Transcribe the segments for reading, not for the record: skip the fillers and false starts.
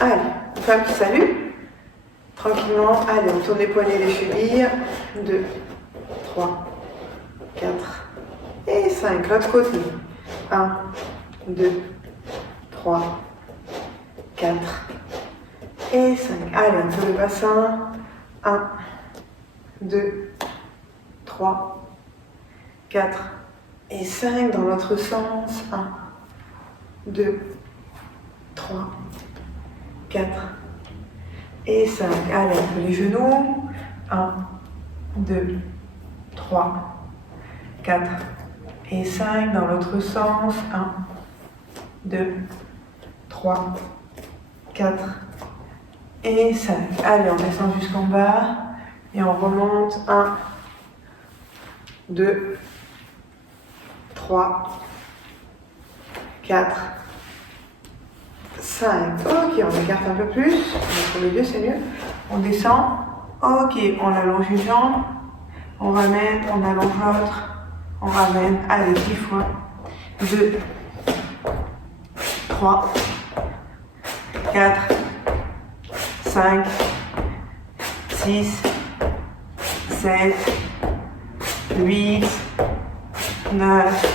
Allez, on fait un petit salut. Tranquillement. Allez, on tourne les poignets des chevilles. 2, 3, 4 et 5. L'autre côté. 1, 2, 3, 4 et 5. Allez, un peu le bassin. 1, 2, 3, 4 et 5 dans l'autre sens. 1, 2, 3, 4 et 5. Allez, un peu les genoux. 1, 2, 3, 4 et 5 dans l'autre sens. 1, 2, 3, 4 et 5. Allez, on descend jusqu'en bas et on remonte. 1, 2, 3, 4, 5. Ok, on écarte un peu plus. Pour le milieu, c'est mieux. On descend. Ok, on allonge une jambe. On ramène, on allonge l'autre. On ramène. Allez, 10 fois. 2, 3, 4, 5, 6, 7, 8, 9,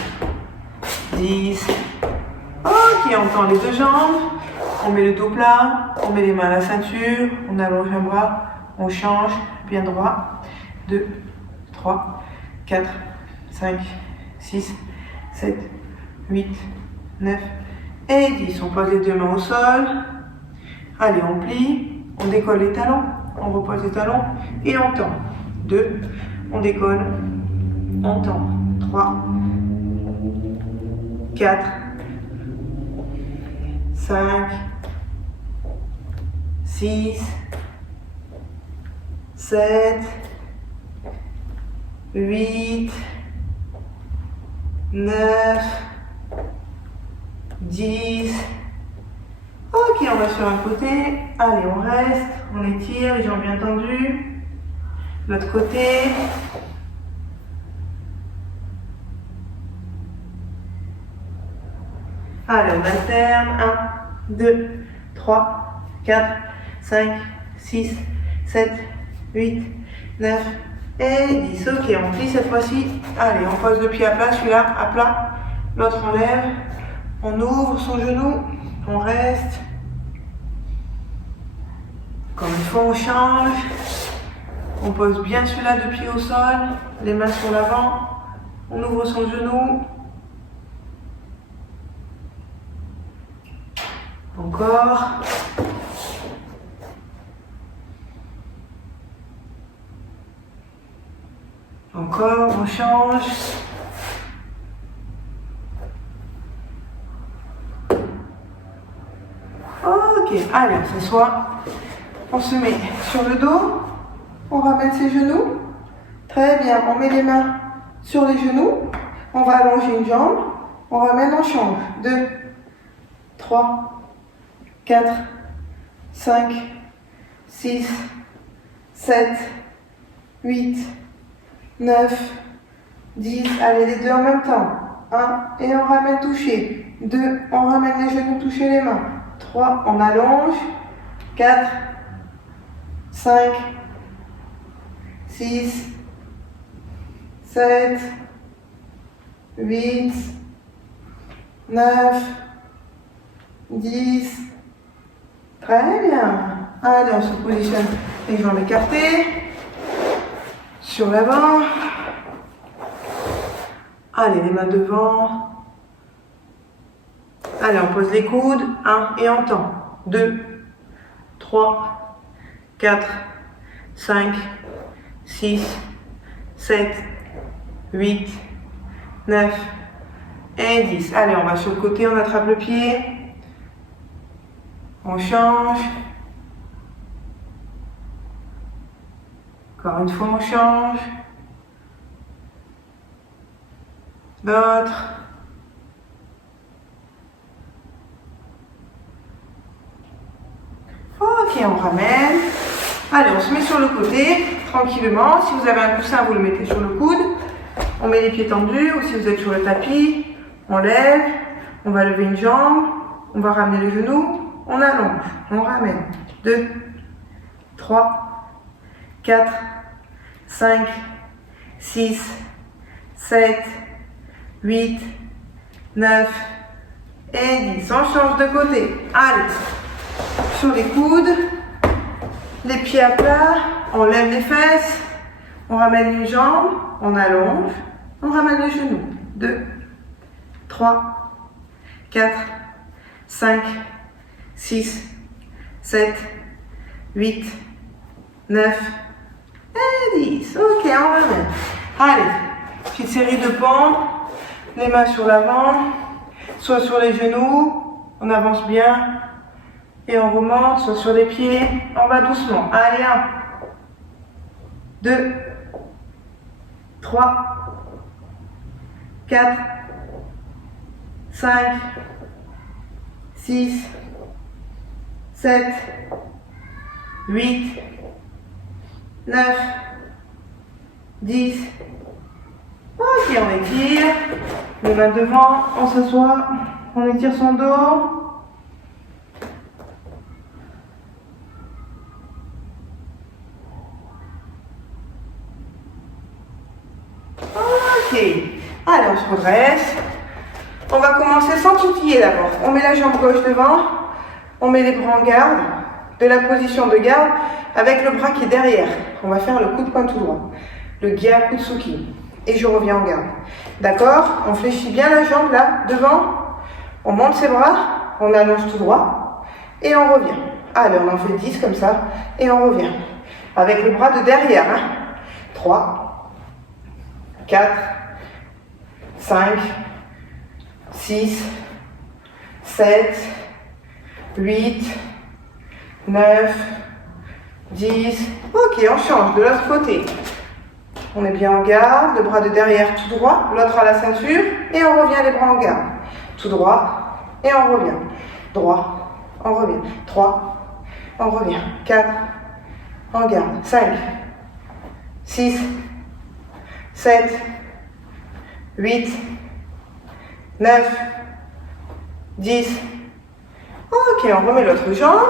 10. Ok, on tend les deux jambes. On met le dos plat. On met les mains à la ceinture. On allonge un bras. On change. Bien droit. 2, 3, 4, 5, 6, 7, 8, 9 et 10. On pose les deux mains au sol. Allez, on plie. On décolle les talons. On repose les talons. Et on tend. 2. On décolle. On tend. 3, 4, 5, 6, 7, 8, 9, 10. Ok, on va sur un côté. Allez, on reste. On étire, les jambes bien tendues. L'autre côté. Allez, on alterne. 1, 2, 3, 4, 5, 6, 7, 8, 9 et 10. Ok, on plie cette fois-ci. Allez, on pose le pied à plat, celui-là à plat. L'autre on lève. On ouvre son genou. On reste. Encore une fois, on change. On pose bien celui-là de pied au sol. Les mains sur l'avant. On ouvre son genou. Encore. Encore, on change. Ok, allez, on s'assoit. On se met sur le dos. On ramène ses genoux. Très bien, on met les mains sur les genoux. On va allonger une jambe. On ramène, on change. 2, 3, 4, 5, 6, 7, 8, 9, 10. Allez, les deux en même temps. 1, et on ramène toucher. 2, on ramène les genoux, toucher les mains. 3, on allonge. 4, 5, 6, 7, 8, 9, 10. Très bien. Allez, on se positionne les jambes écartées. Sur l'avant. Allez, les mains devant. Allez, on pose les coudes. 1 et on tend. 2, 3, 4, 5, 6, 7, 8, 9 et 10. Allez, on va sur le côté, on attrape le pied. On change. Encore une fois, on change. L'autre. Ok, on ramène. Allez, on se met sur le côté, tranquillement. Si vous avez un coussin, vous le mettez sur le coude. On met les pieds tendus, ou si vous êtes sur le tapis, on lève. On va lever une jambe. On va ramener le genou. on allonge, on ramène. 2, 3, 4, 5, 6, 7, 8, 9 et 10. On change de côté. Allez, sur les coudes, les pieds à plat, on lève les fesses, on ramène une jambe, on allonge, on ramène le genou. 2, 3, 4, 5, 6, 7, 8, 9 et 10. Ok, on ramène. Allez, petite série de pompes, les mains sur l'avant, soit sur les genoux, on avance bien et on remonte, soit sur les pieds, on va doucement. Allez, 1, 2, 3, 4, 5, 6, 7, 8, 9, 10. Ok, on étire. Les mains devant, on s'assoit, on étire son dos. Ok, allez, on se redresse. On va commencer sans sautiller d'abord. On met la jambe gauche devant, on met les bras en garde, de la position de garde avec le bras qui est derrière. On va faire le coup de poing tout droit, le Gyakutsuki. Et je reviens en garde. D'accord? On fléchit bien la jambe là, devant. On monte ses bras, on allonge tout droit et on revient. Allez, on en fait 10 comme ça et on revient. Avec le bras de derrière. 3, 4, 5, 6, 7, 8, 9, 10. Ok, on change de l'autre côté. On est bien en garde, le bras de derrière tout droit, l'autre à la ceinture, et on revient les bras en garde. Tout droit, et on revient. Droit, on revient. 3, on revient. 4, en garde. 5, 6, 7, 8, 9, 10. Ok, on remet l'autre jambe.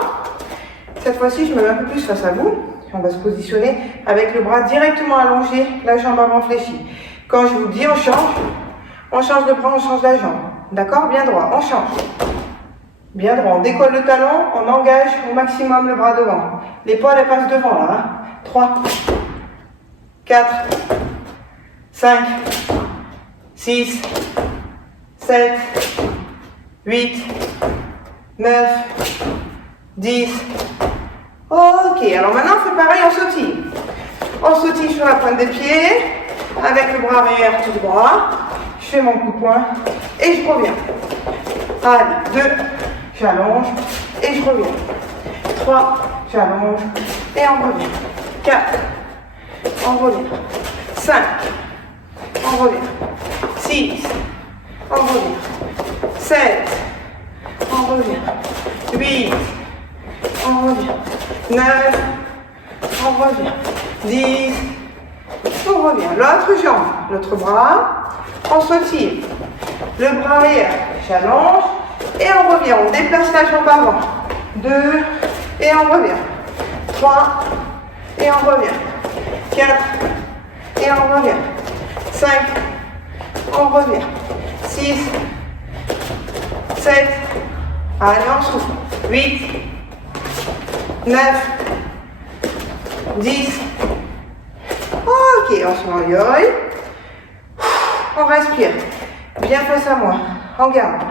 Cette fois-ci, je me mets un peu plus face à vous. On va se positionner avec le bras directement allongé, la jambe avant fléchie. Quand je vous dis on change de bras, on change la jambe. D'accord? Bien droit, on change. Bien droit, on décolle le talon, on engage au maximum le bras devant. L'épaule, elle passe devant là. 3, 4, 5, 6, 7, 8, 9, 10. Ok, alors maintenant on fait pareil, on sautille. On sautille sur la pointe des pieds, avec le bras arrière tout droit. Je fais mon coup de poing et je reviens. Allez, 2, j'allonge et je reviens. 3, j'allonge et on revient. 4, on revient. 5, on revient. 6, on revient. 7, on revient. 8, on revient. 9, on revient. 10, on revient. L'autre jambe, l'autre bras, on sautille. Le bras arrière, j'allonge et on revient. On déplace la jambe avant. 2, et on revient. 3, et on revient. 4, et on revient. 5, on revient. 6, 7, allez, on souffle. 8, 9, 10. Ok, on se met en yoï. On respire. Bien face à moi. En garde.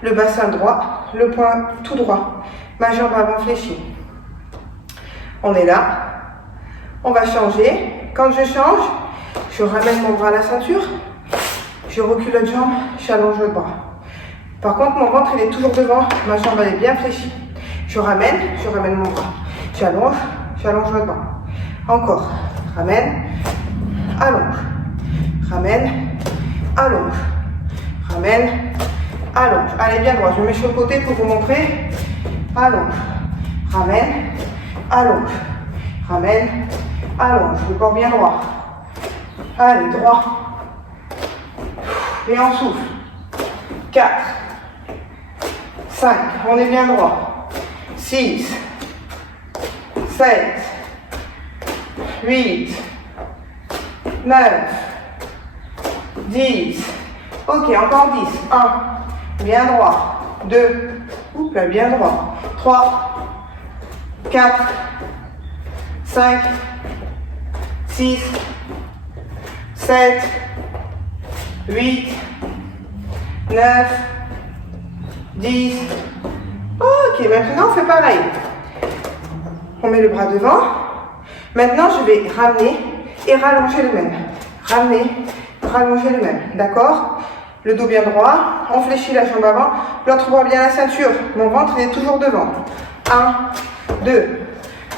Le bassin droit, le poing tout droit. Ma jambe avant fléchie. On est là. On va changer. Quand je change, je ramène mon bras à la ceinture. Je recule l'autre jambe, j'allonge le bras. Par contre, mon ventre, il est toujours devant. Ma jambe, elle est bien fléchie. Je ramène mon bras. J'allonge le bras. Encore. Ramène, allonge. Ramène, allonge. Ramène, allonge. Allez, bien droit. Je me mets sur le côté pour vous montrer. Allonge. Ramène, allonge. Ramène, allonge. Le corps bien droit. Allez, droit. Et on souffle. 4, 5. On est bien droit. 6, 7, 8, 9, 10. Ok, encore 10. 1, bien droit. 2, oups là, bien droit. 3, 4, 5, 6, 7, 8, 9, 10. Ok, maintenant on fait pareil. On met le bras devant. Maintenant je vais ramener et rallonger le même. Ramener, rallonger le même. D'accord? Le dos bien droit. On fléchit la jambe avant. L'autre bras bien la ceinture. Mon ventre il est toujours devant. 1, 2,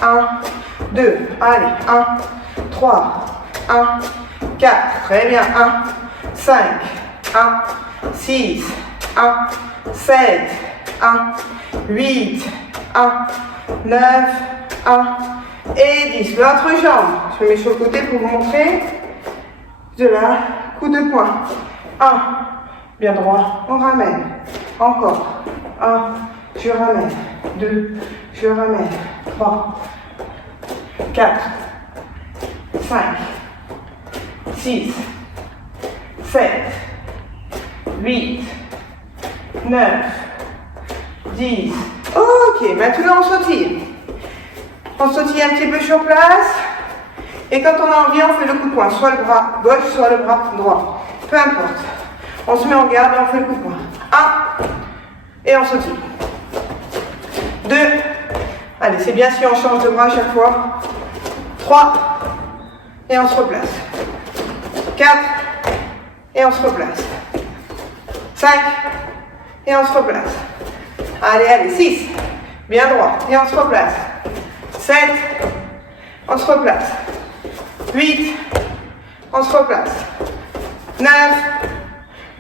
1, 2. Allez, 1, 3, 1, 4. Très bien. 1, 5, 1, 6, 1, 7, 1, 8, 1, 9, 1 et 10. L'autre jambe. Je me mets sur le côté pour vous montrer. De là, coup de poing. 1, bien droit, on ramène. Encore. 1, je ramène. 2, je ramène. 3, 4, 5, 6, 7, 8, 9, 10. Ok, maintenant on sautille. On sautille un petit peu sur place. Et quand on a envie, on fait le coup de poing. Soit le bras gauche, soit le bras droit. Peu importe. On se met en garde et on fait le coup de poing. 1. Et on sautille. 2. Allez, c'est bien si on change de bras à chaque fois. 3. Et on se replace. 4. Et on se replace. 5. Et on se replace. Allez, allez. 6. Bien droit. Et on se replace. 7. On se replace. 8. On se replace. 9.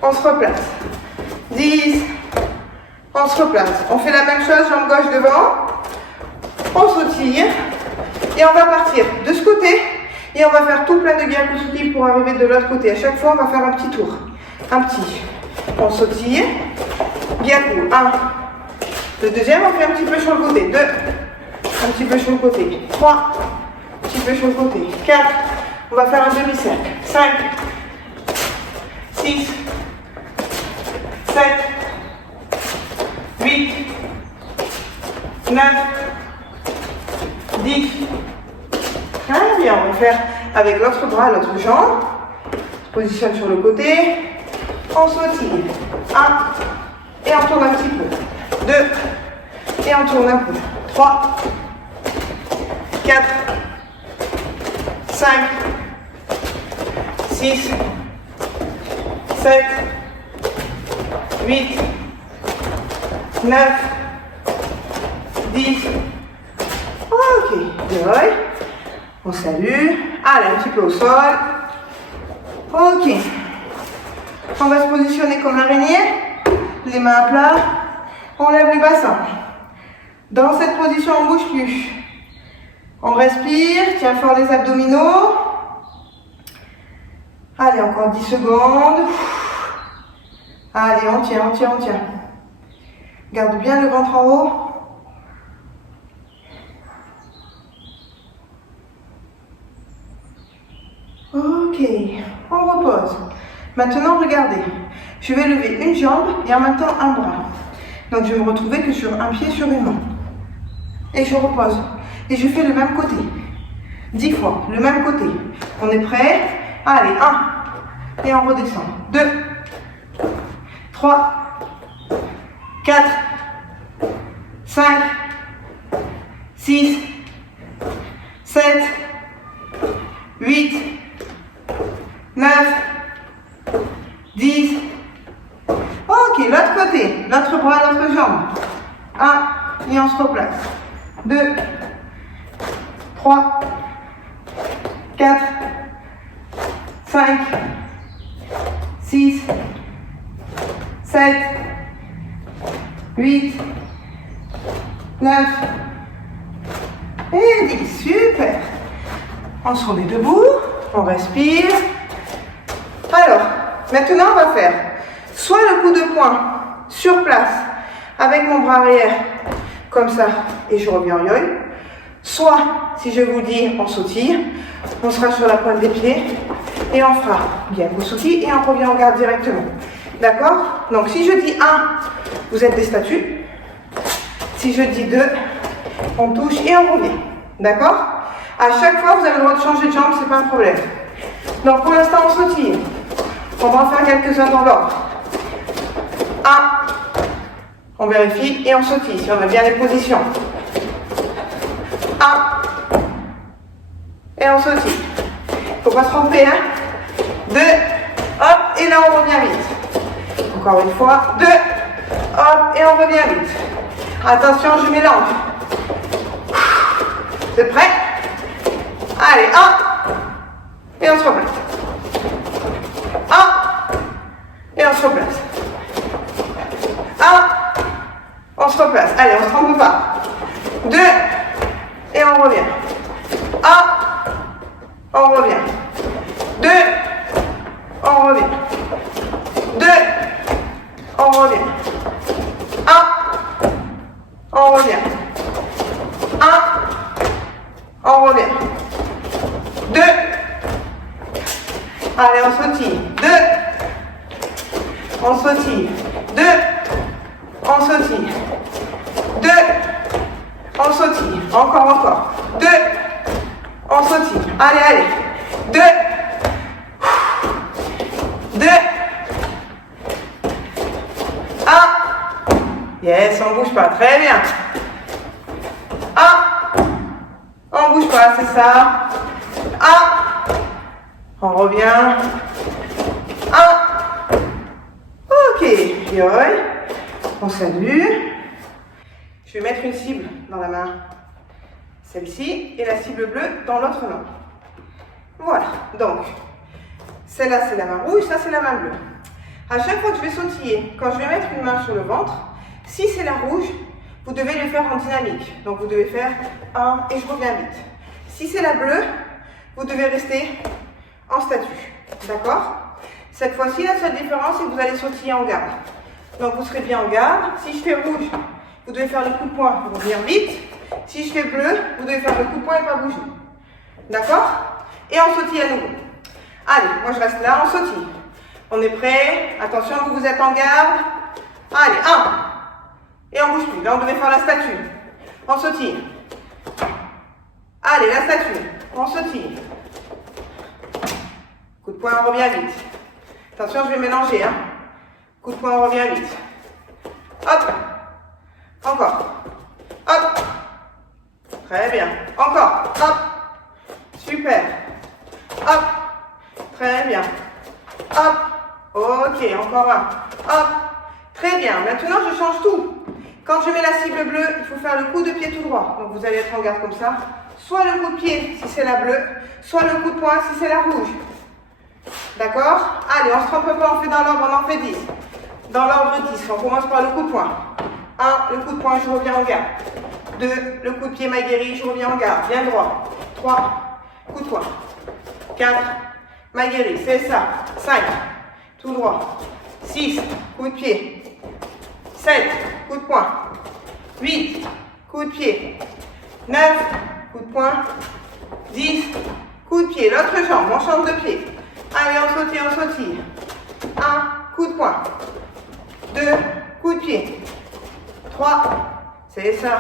On se replace. 10. On se replace. On fait la même chose, jambe gauche devant. On sautille. Et on va partir de ce côté. Et on va faire tout plein de gyaku-suki pour arriver de l'autre côté. À chaque fois, on va faire un petit tour. Un petit. On sautille. Gyaku. 1. Le deuxième, on fait un petit peu sur le côté. 2. Un petit peu sur le côté. 3. Un petit peu sur le côté. 4. On va faire un demi-cercle. 5. 6. 7. 8. 9. 10. Très bien, on va faire avec l'autre bras, l'autre jambe. On se positionne sur le côté. On sautille. 1. Et on tourne un petit peu. 2. Et on tourne un peu. 3. 4. 5. 6. 7. 8. 9. 10. Ok. Dehors. On salue. Allez, un petit peu au sol. Ok. On va se positionner comme l'araignée. Les mains à plat. On lève les bassins. Dans cette position, on ne bouge plus. On respire. Tiens fort les abdominaux. Allez, encore 10 secondes. Allez, on tient, on tient, on tient. Garde bien le ventre en haut. Ok, on repose. Maintenant, regardez. Je vais lever une jambe et en même temps un bras. Donc, je vais me retrouver que sur un pied sur une main. Et je repose. Et je fais le même côté. 10 fois, le même côté. On est prêt? Allez, 1. Et on redescend. 2. 3. 4. 5. 6. 7. 8. 9. 10. Ok, l'autre côté. L'autre bras, l'autre jambe. 1. Et on se replace. 2. 3. 4. 5. 6. 7. 8. 9. Et 10. Super. On se remet debout. On respire. Alors, maintenant on va faire soit le coup de poing sur place avec mon bras arrière comme ça, et je reviens en yo-yo. Soit, si je vous dis, on sautille, on sera sur la pointe des pieds, et on fera bien vos sautille, et on revient en garde directement. D'accord? Donc, si je dis 1, vous êtes des statues. Si je dis 2, on touche et on revient. D'accord? À chaque fois, vous avez le droit de changer de jambe, c'est pas un problème. Donc, pour l'instant, on sautille. On va en faire quelques-uns dans l'ordre. 1, on vérifie et on sautille, si on a bien les positions. 1, et on sautille. Faut pas se tromper, hein. 2, hop, et là on revient vite. Encore une fois, 2, hop, et on revient vite. Attention, je mélange. Vous êtes prêts? Allez, 1, et on se replace. 1, et on se replace. 1, on se replace. Allez, on se trompe pas. 2, et on revient. 1, on revient. 2, on revient. 2, on revient. 1, on revient. 1, on revient. 2, allez, on sautille. 2, on sautille. 2, on sautille. 2, on sautille. Encore. 2, on sautille. Allez. 2, 2, 1. Yes, on bouge pas. Très bien. 1, on bouge pas, c'est ça. 1, on revient. 1, ok. Yoï. On salue. Je vais mettre une cible dans la main. Celle-ci et la cible bleue dans l'autre main. Voilà, donc celle-là c'est la main rouge, ça c'est la main bleue. À chaque fois que je vais sautiller, quand je vais mettre une main sur le ventre, si c'est la rouge, vous devez le faire en dynamique. Donc vous devez faire 1 et je reviens vite. Si c'est la bleue, vous devez rester en statue. D'accord? Cette fois-ci, la seule différence c'est que vous allez sautiller en garde. Donc vous serez bien en garde. Si je fais rouge, vous devez faire le coup de poing pour revenir vite. Si je fais bleu, vous devez faire le coup de poing et pas bouger. D'accord? Et on sautille à nouveau. Allez, moi je reste là, on sautille. On est prêt? Attention, vous êtes en garde. Allez, 1. Et on bouge plus. Là, on devait faire la statue. On sautille. Allez, la statue. On sautille. Coup de poing, on revient vite. Attention, je vais mélanger. Hein. Coup de poing, on revient vite. Hop. Encore. Hop. Très bien. Encore. Hop. Super. Hop. Très bien. Hop. Ok, encore un. Hop. Très bien. Maintenant, je change tout. Quand je mets la cible bleue, il faut faire le coup de pied tout droit. Donc, vous allez être en garde comme ça. Soit le coup de pied, si c'est la bleue, soit le coup de poing, si c'est la rouge. D'accord? Allez, on ne se trompe pas, on fait dans l'ordre, on en fait 10. Dans l'ordre 10, on commence par le coup de poing. 1, le coup de poing, je reviens en garde. 2, le coup de pied m'a guéri, je reviens en garde. Bien droit. 3, coup de poing. 4, m'a guéri, c'est ça. 5, tout droit. 6, coup de pied. 7, coup de poing. 8, coup de pied. 9, coup de poing. 10, coup de pied. L'autre jambe, on change de pied. Allez, on sautille, on sautille. 1, coup de poing. 2, coup de pied. 3, c'est ça.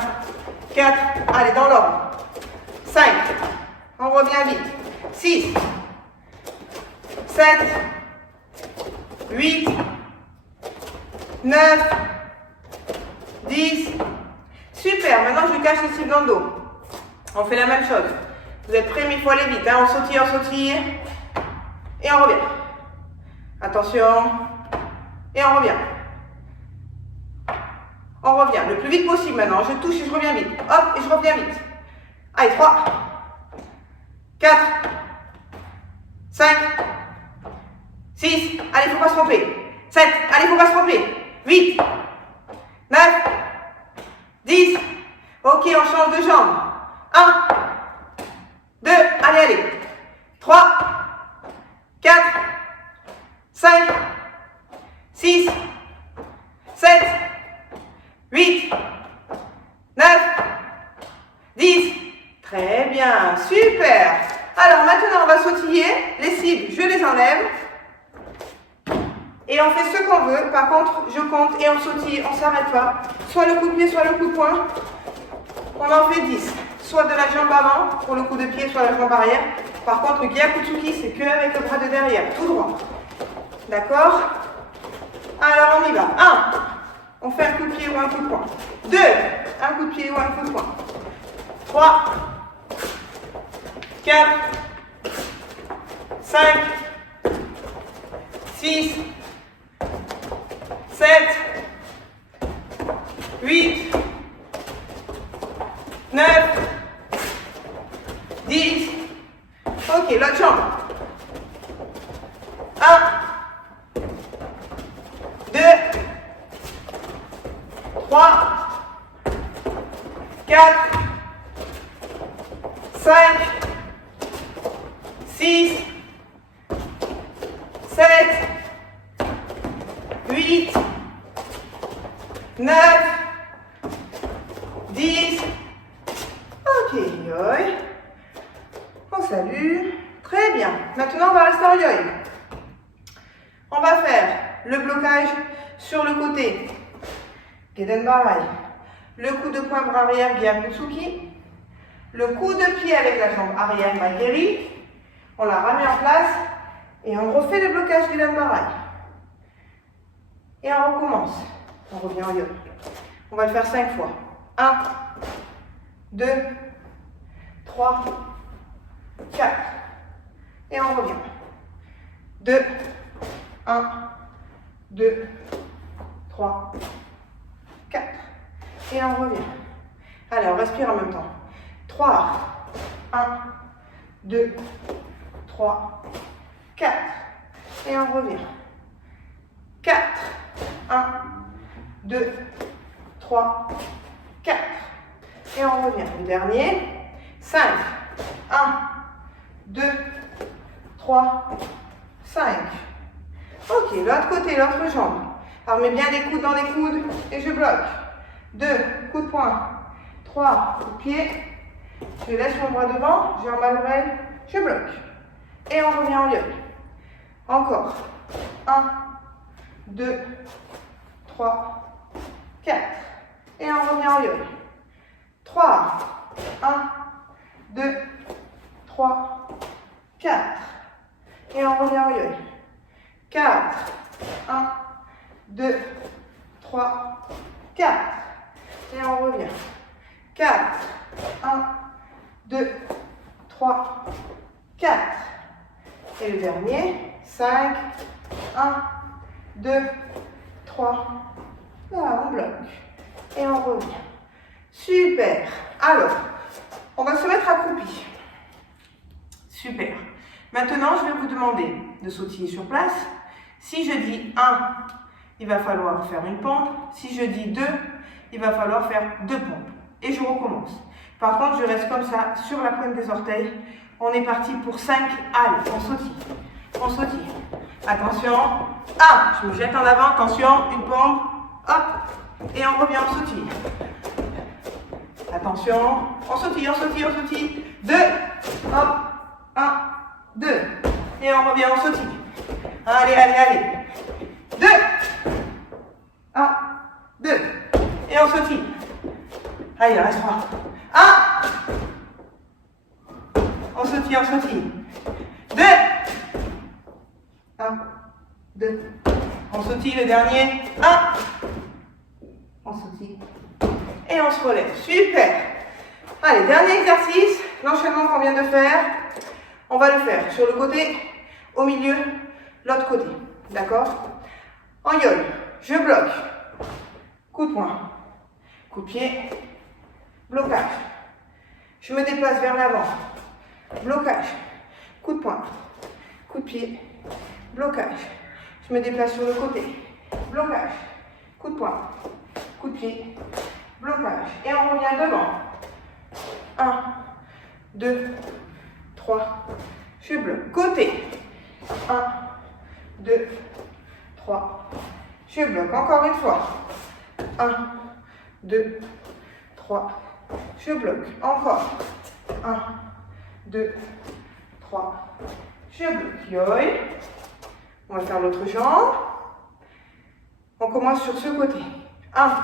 4, allez, dans l'ordre. 5, on revient vite. 6, 7, 8, 9, 10. Super, maintenant je cache les cibles dans le dos. On fait la même chose. Vous êtes prêts, mais il faut aller vite. Hein. On sautille. Et on revient. Attention. Et on revient. On revient le plus vite possible maintenant. Je touche et je reviens vite. Hop, et je reviens vite. Allez, 3, 4, 5, 6. Allez, il ne faut pas se tromper. 7. Allez, il ne faut pas se tromper. 8, 9, 10. Ok, on change de jambe. 1, 2, allez. 3, 4, 5, 6, 7, 8, 9, pied, les cibles, je les enlève. Et on fait ce qu'on veut. Par contre, je compte et on sautille, on ne s'arrête pas. Soit le coup de pied, soit le coup de poing. On en fait 10. Soit de la jambe avant pour le coup de pied, soit la jambe arrière. Par contre, le Gyakutsuki, c'est que avec le bras de derrière, tout droit. D'accord? Alors, on y va. 1. On fait un coup de pied ou un coup de poing. 2. Un coup de pied ou un coup de poing. 3. 4. 5. 6. 7. 8. 9. 10. Ok, l'autre jambe. 1. 2. 3. 4. 5. 6. 7. 8. 9. 10. Ok, yoï. On salue. Très bien. Maintenant, on va rester en yoï. On va faire le blocage sur le côté. Geden Barai. Le coup de poing bras arrière, Gyakutsuki. Le coup de pied avec la jambe arrière, Maigeri. On la remet en place. Et on refait le blocage Geden Barai. Et on recommence. On revient en yoï. On va le faire 5 fois. 1, 2, 3, 4. Et on revient. 2, 1, 2, 3, 4. Et on revient. Allez, on respire en même temps. 3, 1, 2, 3, 4. Et on revient. 4, 1, 2, 3, 4. Et on revient. Le dernier. 5, 1, 2, 3, 5. Ok, l'autre côté, l'autre jambe. Alors, mets bien les coudes dans les coudes et je bloque. 2, coup de poing. 3, coup de pied. Je laisse mon bras devant, jambe à l'oreille, je bloque. Et on revient en yoï. Encore. 1, 2, 3, 4. Et on revient en yoï. 3, 1, 2, 3, 4. Et on revient en yoï. 4, 1, 2, 3, 4. Et on revient. 4, 1, 2, 3, 4. Et le dernier, 5, 1, 2, 3. Là, on bloque. Et on revient. Super. Alors, on va se mettre accroupi. Super. Maintenant, je vais vous demander de sautiller sur place. Si je dis 1, il va falloir faire une pompe. Si je dis 2, il va falloir faire 2 pompes. Et je recommence. Par contre, je reste comme ça, sur la pointe des orteils. On est parti pour 5. Allez, on sautille. On sautille. Attention. 1, je me jette en avant. Attention, une pompe. Hop. Et on revient, on sautille. Attention. On sautille, on sautille, on sautille. 2. Hop. 1, 2. Et on revient, on sautille. Allez, allez, allez. 2. 1, 2. Et on sautille. Allez, il reste 3. 1. On sautille, on sautille. 2. 1, 2. On sautille le dernier. 1. On sautille. Et on se relève. Super. Allez, dernier exercice. L'enchaînement qu'on vient de faire. On va le faire sur le côté, au milieu, l'autre côté. D'accord? En yoï, je bloque. Coup de poing. Coup de pied. Blocage. Je me déplace vers l'avant. Blocage. Coup de poing. Coup de pied. Blocage. Je me déplace sur le côté. Blocage. Coup de poing. Coup de pied. Blocage. Et on revient devant. 1, 2, 3. Je bloque. Côté. 1, 2, 3. Je bloque. Encore une fois. 1, 2, 3. Je bloque. Encore. 1, 2, 3. je bloque. Yoi. On va faire l'autre jambe. On commence sur ce côté. 1,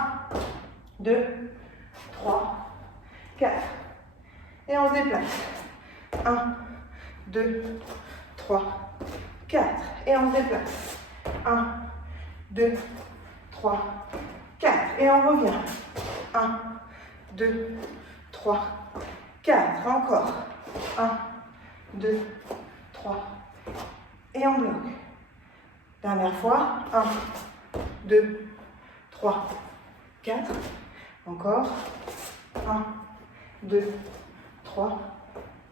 2, 3, 4. Et on se déplace. 1, 2, 3, 4. Et on se déplace. 1, 2, 3, 4. Et on revient. 1, 2, 3, 4. Encore. 1, 2, 3. Et on bloque. Dernière fois. 1, 2, 3, 4. Encore. 1, 2, 3.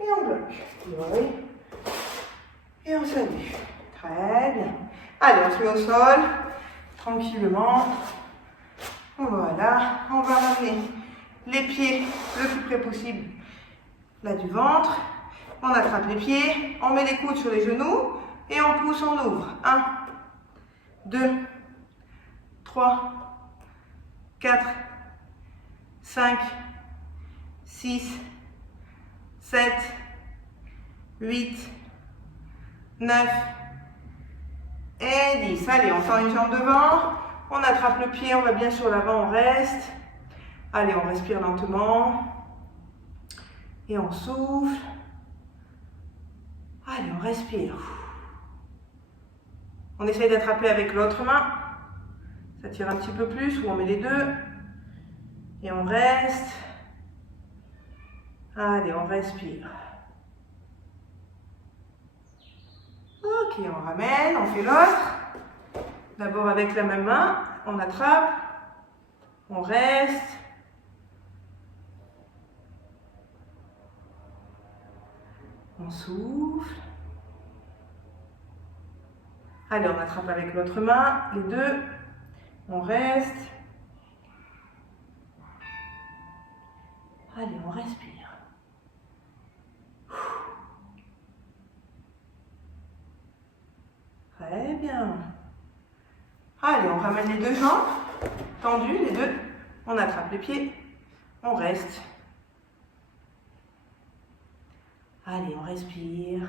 Et on bloque. Oui. Et on salue. Très bien. Allez, on se met au sol. Tranquillement. Voilà. On va ramener les pieds le plus près possible là du ventre. On attrape les pieds. On met les coudes sur les genoux. Et on pousse, on ouvre. 1, 2, 3, 4, 5, 6, 7, 8, 9 et 10. Allez, on tend une jambe devant, on attrape le pied, on va bien sur l'avant, on reste. Allez, on respire lentement. Et on souffle. Allez, on respire. On essaye d'attraper avec l'autre main. Ça tire un petit peu plus, ou on met les deux. Et on reste. Allez, on respire. Ok, on ramène, on fait l'autre. D'abord avec la même main, on attrape, on reste. On souffle. Allez, on attrape avec l'autre main, les deux. On reste. Allez, on respire. Très bien. Allez, on ramène les deux jambes, tendues, les deux. On attrape les pieds, on reste. Allez, on respire.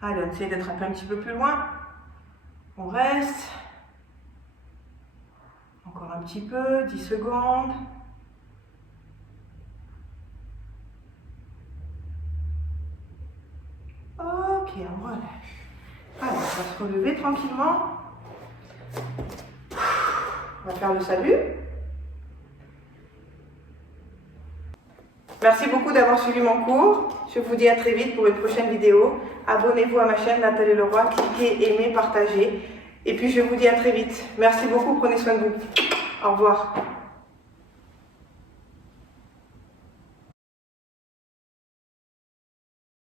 Allez, on essaie d'attraper un petit peu plus loin. On reste. Encore un petit peu, 10 secondes. Ok, on relâche. Alors, on va se relever tranquillement. On va faire le salut. Merci beaucoup d'avoir suivi mon cours. Je vous dis à très vite pour une prochaine vidéo. Abonnez-vous à ma chaîne Nathalie Leroy, cliquez, aimez, partagez. Et puis je vous dis à très vite. Merci beaucoup, prenez soin de vous. Au revoir.